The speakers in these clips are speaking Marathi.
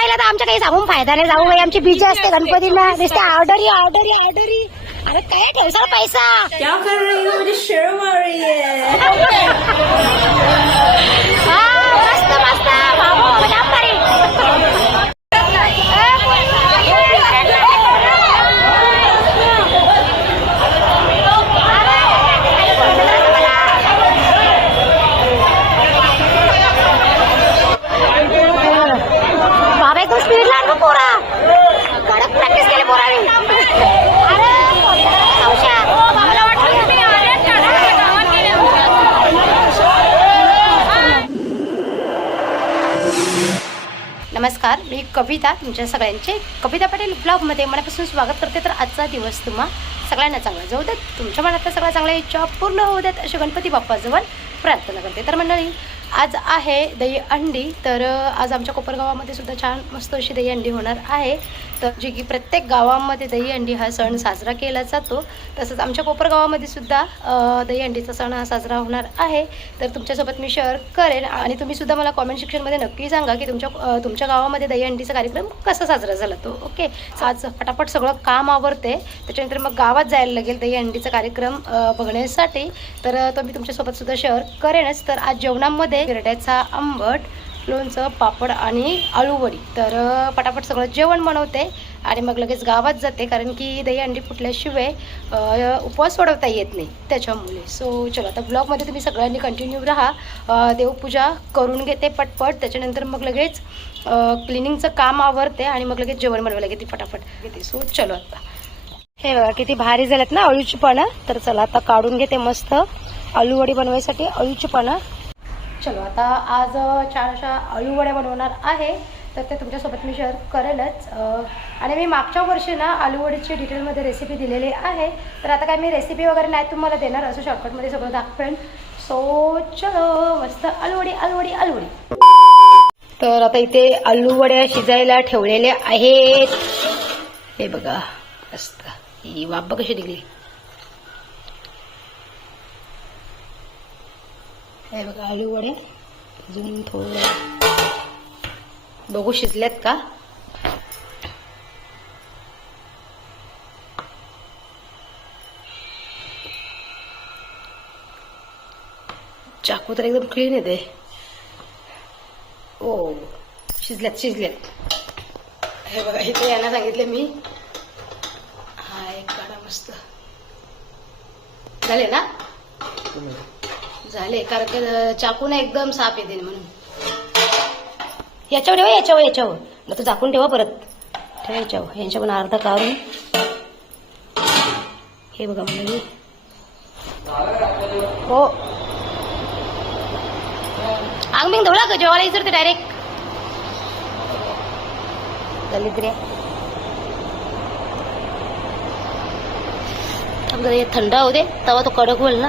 पहिला तर आमच्या काही सांगून फायदा नाही. जाऊ बाई आमची बीजे असते गणपतीला. नुसते ऑर्डरी ऑर्डरी ऑर्डरी अरे काय ठेवसा पैसा? क्या कर रही हो? मुझे शर्म आ रही है. हा, मस्त मस्त बाबू, जाम भारी. बाबा एकदम स्पीड लागलो पोरा कडक प्रॅक्टिस केले पोराने अरे नवशा मला वाटलं तुम्ही आल्यात का? गावात गेले नमस्कार मी कविता तुमच्या सगळ्यांचे कविता पाटील ब्लॉगमध्ये मनापासून स्वागत करते. तर आजचा दिवस तुम्हा सगळ्यांना चांगला जाऊ देत तुमच्या मनातल्या सगळ्या चांगल्या इच्छा पूर्ण होऊ देत असे गणपती बाप्पाजवळ प्रार्थना करते. तर मंडळी आज आहे दही अंडी तर आज आमच्या कोपरगावामध्ये सुद्धा छान मस्त अशी दही अंडी होणार आहे. तर जे की प्रत्येक गावामध्ये दहीहंडी हा सण साजरा केला जातो. तसंच आमच्या कोपरगावामध्ये सुद्धा दहीहंडीचा सण हा साजरा होणार आहे. तर तुमच्यासोबत मी शेअर करेन आणि तुम्ही सुद्धा मला कॉमेंट सेक्शनमध्ये नक्की सांगा की तुमच्या तुमच्या गावामध्ये दहीहंडीचा कार्यक्रम कसा साजरा झाला तो. ओके आज पटापट सगळं काम आवरते त्याच्यानंतर मग गावात जायला लागेल दहीहंडीचा कार्यक्रम बघण्यासाठी. तर तो मी तुमच्यासोबत सुद्धा शेअर करेनच. तर आज जेवणामध्ये गिरड्याचा आंबट लोणचं पापड आणि आळूवडी तर पटापट सगळं जेवण बनवते आणि मग लगेच गावात जाते कारण की दही अंडी फुटल्याशिवाय उपवास सोडवता येत नाही त्याच्यामुळे. सो चलो आता ब्लॉगमध्ये तुम्ही सगळ्यांनी कंटिन्यू राहा. देवपूजा करून घेते पटपट. त्याच्यानंतर मग लगेच क्लिनिंगचं काम आवरते आणि मग लगेच जेवण बनवायला घेते पटापट घेते. सो चलो आता. हे बघा किती भारी झालेत ना अळूची पानं. तर चला आता काढून घेते मस्त आलूवडी बनवायसाठी अळूची पानं. चलो आता आज चारशा छान अशा बनवणार आहे तर ते तुमच्यासोबत मी शेअर करेलच. आणि मी मागच्या वर्षी ना आलूवडीची डिटेलमध्ये रेसिपी दिलेली आहे. तर आता काय मी रेसिपी वगैरे नाही तुम्हाला देणार असं शॉर्टकटमध्ये सगळं दाखवेन. सो चलो मस्त आलूवडी आलूवडी आलूवडी तर आता इथे आलूवड्या शिजायला ठेवलेल्या आहेत. हे बघा मस्त. ही वाप कशी निघली. हे बघा आलू वडे. अजून थोडं बघू शिजल्यात का? चाकू तर एकदम क्लीन येते. हो, ओ शिजल्यात शिजल्यात हे बघा इथे यांना सांगितले मी. हा एक काढा मस्त. झाले ना. हो झाले कारण की चाकून एकदम साफ येते म्हणून. याच्यावर ठेवा याच्यावर याच्यावर. मग तर झाकून ठेवा परत. ठेवा याच्यावर. यांच्या पण अर्धा काढून. हे बघा म्हणजे हो. आंग बिंग धुळा का जेवायला विसरते डायरेक्ट दलिद्रे हे थंड होऊ दे. तेव्हा तो कडक होईल ना.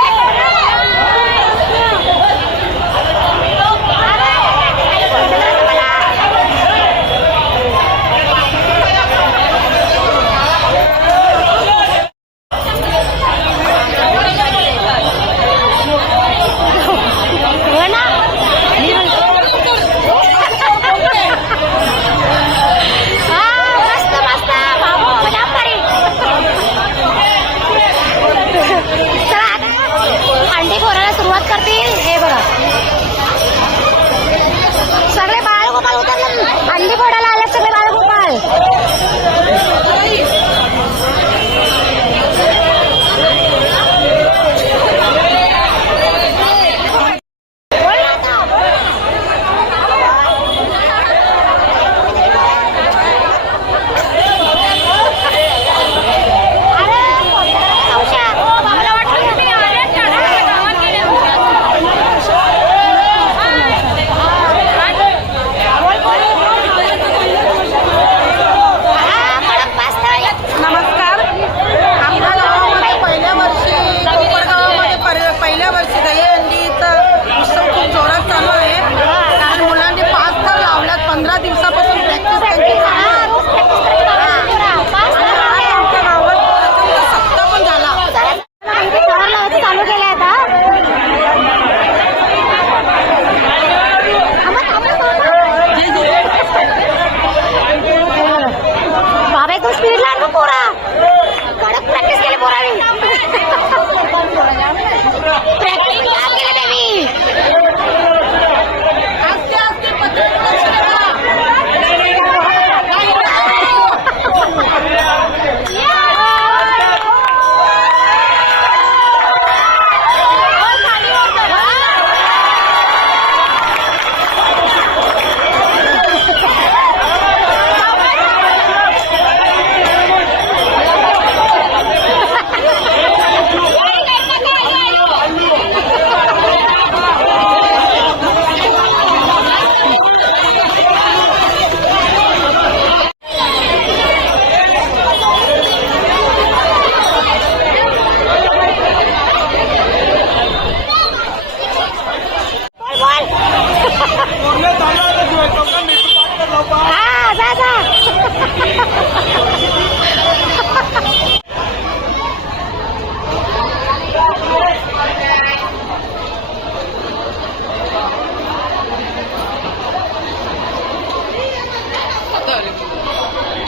हा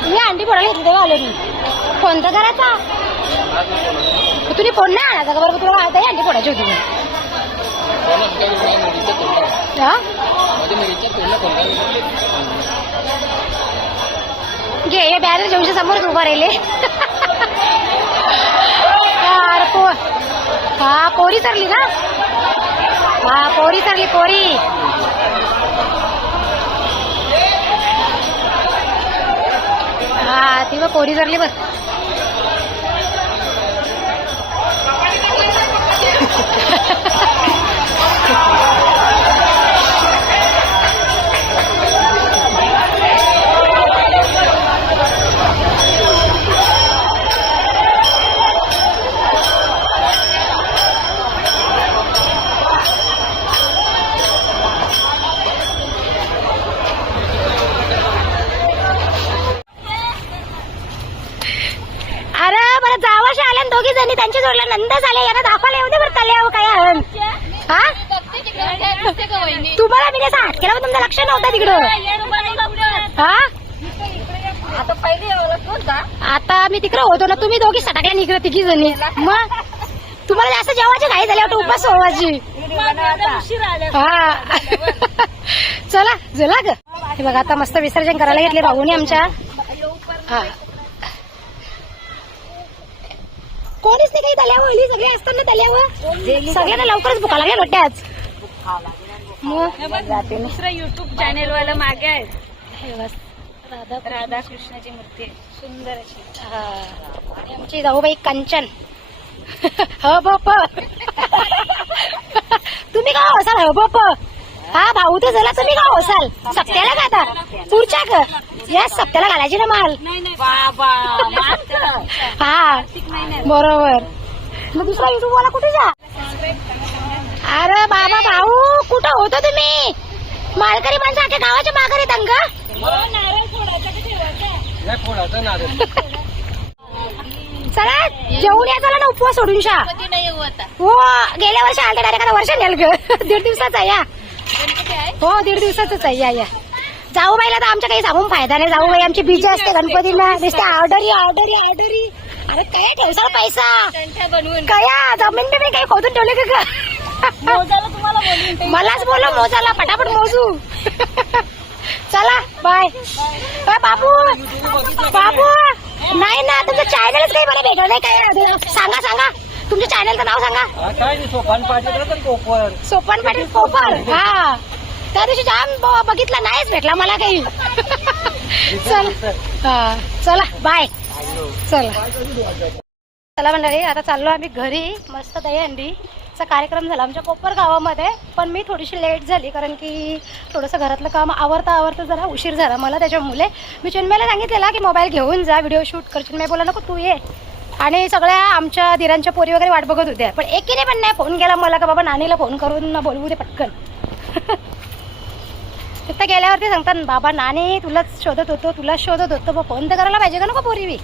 मी अंडी फोडा घेतली तर आलो मी. फोन तर करायचा? तुम्ही फोन नाही आणायचा का? बरोबर तुला आहे अंडी फोडायची होती मी घे हे बॅनर जेवणच्या समोरच उभा राहिले पो हा पोरी चरली ना? हा पोरी चरली पोरी। हा ती बघ पोरी चरली बघ नंद झाले यांना दाखवायला येऊ दे बरं तल्यावर काय आहे. हा? तुम्हाला मी कसं हात केला पण तुमचं लक्ष नव्हतं तिकडं. हा? आता पहिले यावं का आता मी तिकडे होतो ना तुम्ही दोघी सटाकल्या निघलं तिघी जणी मग? तुम्हाला जास्त जेवायची घाई झाली वाटतं उपास सोडवायची हा. चला चला ग. हे बघा आता मस्त विसर्जन करायला घेतले भाऊनी आमच्या. हा. कोणीच नाही काही तल्यावर हल्ली सगळे असतात ना सगळ्यांना लवकरच भुका लोट्याच मग? दुसरं युट्यूब चॅनेल वाला मागे आहे. राधा राधा कृष्णाची मूर्ती आहे. सुंदर अशी. आणि आमची जाऊबाई कंचन. ह बाप तुम्ही का होसाल ह बाप हा भाऊ तर झाला तुम्ही का होसाल सप्त्याला का आता. पुढच्या का या सप्त्याला घालायची ना माल. करा. हा बरोबर. मग दुसरा युट्यूब वाला कुठे जा? अरे बाबा भाऊ कुठं होतो तुम्ही? माळकरी माणसं अख्या गावाच्या माघारी येतात का चला जेवून या चला ना उपवास सोडून शा. हो गेल्या वर्षी आलता डायरेक्ट आता वर्ष नेल ग. दीड दिवसाचा या. हो दीड दिवसाच आहे. या या. जाऊबाईला तर आमच्या काही सांगून फायदा नाही. जाऊबाई आमची बिजी असते गणपतीला. नुसते ऑर्डरी ऑर्डरी ऑर्डरी अरे काय ठेवसाल पैसा? बनवून. कया जमीन बी काही खोदून ठेवले का. मलाच बोल मोजाला पटापट मोजू. चला बाय बाय बाबू बाबू नाही ना तुमचं चॅनलच काही मला भेटलं नाही काय सांगा सांगा. तुमच्या चॅनलचं नाव सांगा. काय नाही सोपान तर कोपर सोपन पाटील कोपर. हा. त्या दिवशी जाम ब- बघितला नाहीच भेटला मला काही. चल. हा चला बाय चला. चला मंडळी आता चाललो आम्ही घरी. मस्त दहीहंडीचा कार्यक्रम झाला आमच्या कोपर गावामध्ये. पण मी थोडीशी लेट झाली कारण की थोडंसं घरातलं काम आवरता आवरता जरा उशीर झाला मला त्याच्यामुळे. मी चिन्मयला सांगितलेला की मोबाईल घेऊन जा व्हिडिओ शूट कर. चिन्मय बोला नको तू ये. आणि सगळ्या आमच्या दिरांच्या पोरी वगैरे वाट बघत होत्या. पण एकीने पण नाही फोन केला मला का बाबा नानीला फोन करून बोलवू दे पटकन. तिथं गेल्यावरती सांगतात बाबा नानी तुलाच शोधत होतो तुलाच शोधत होतो मग फोन तर करायला पाहिजे का नको पोरी बी?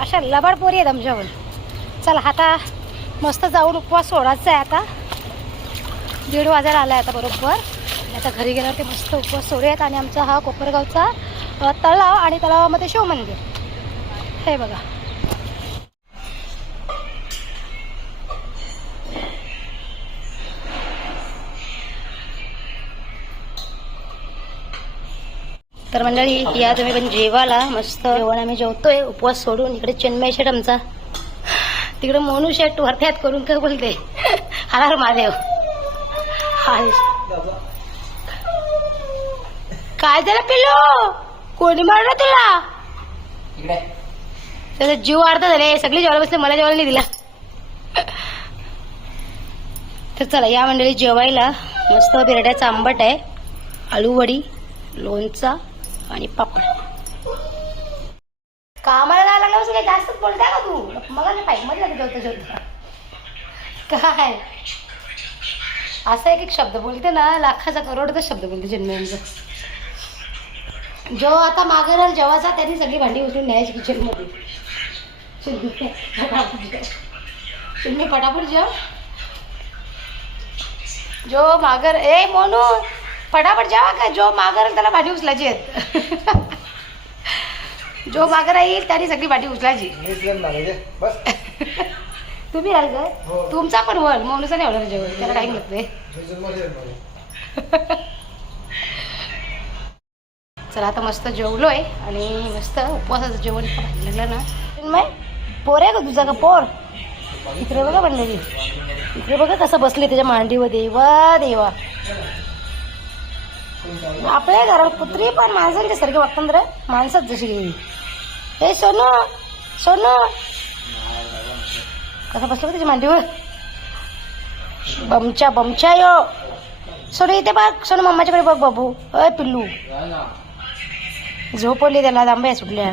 अशा लबाड पोरी आहेत आमच्यावर. चला आता मस्त जाऊन उपवास सोडायचा आहे आता. दीड वाजायला आला आहे आता बरोबर. आता घरी गेल्यावरती मस्त उपवास सोडूयात आणि आमचा हा कोपरगावचा तलाव आणि तलावामध्ये शिवमंदिर हे बघा. तर मंडळी या तुम्ही पण जेवाला मस्त जेवण आम्ही जेवतोय. उपवास सोडून इकडे चेन्मय शेट आमचा तिकडे मोनू शेट वरती हात करून काय बोलते. हरार महादेव हाय. काय झालं पिलो कोणी मारलं तुला? त्याचा जीव अर्धा झाले. सगळे जेवायला बसले मला जेवायला नाही दिला. तर चला या मंडळी जेवायला. मस्त बिरड्याचा आंबट आहे. आळूवडी लोणचा आणि पापड. कामाला जायला लागल्यापासून काही जास्तच बोलताय का तू? मला नाही पाहिजे मध्ये लागत होतं जेवता काय? असा एक एक शब्द बोलते ना लाखाचा करोडचा शब्द बोलते जन्मांचा जो आता मागे राहील जेव्हाचा त्यांनी सगळी भांडी उचलून न्यायची किचनमध्ये. तुम्ही पटापट जेव. जो मागर ए मोनू! फटाफट जेवा का? जो मागर त्याला भांडी उचलायची आहेत. जो मागं राहील त्याने सगळी पाठी उचलायची. बस. तुम्ही राहील का हो. तुमचा पण वन मोनूचा नाही होणार जेवण त्याला टाईम लागते. चला आता मस्त जेवलोय आणि मस्त उपवासाचं जेवण भारी लागलं ना. मग पोर आहे का तुझा का पोर. इकडे बघा बनलेली इकडे बघा कसं बसले त्याच्या मांडीवर देवा देवा. आपल्या घरात कुत्री पण माणसांच्या सारखे वागतात माणसात जशी गेली. हे सोनू! सोनू! कसं बसलं तुझी मांडीवर? बमच्या बमच्या यो! सोनू इथे बघ. सोनू मम्माच्याकडे बघ बाबू. अय पिल्लू. झोपवली त्याला. दांब्या सुटल्या.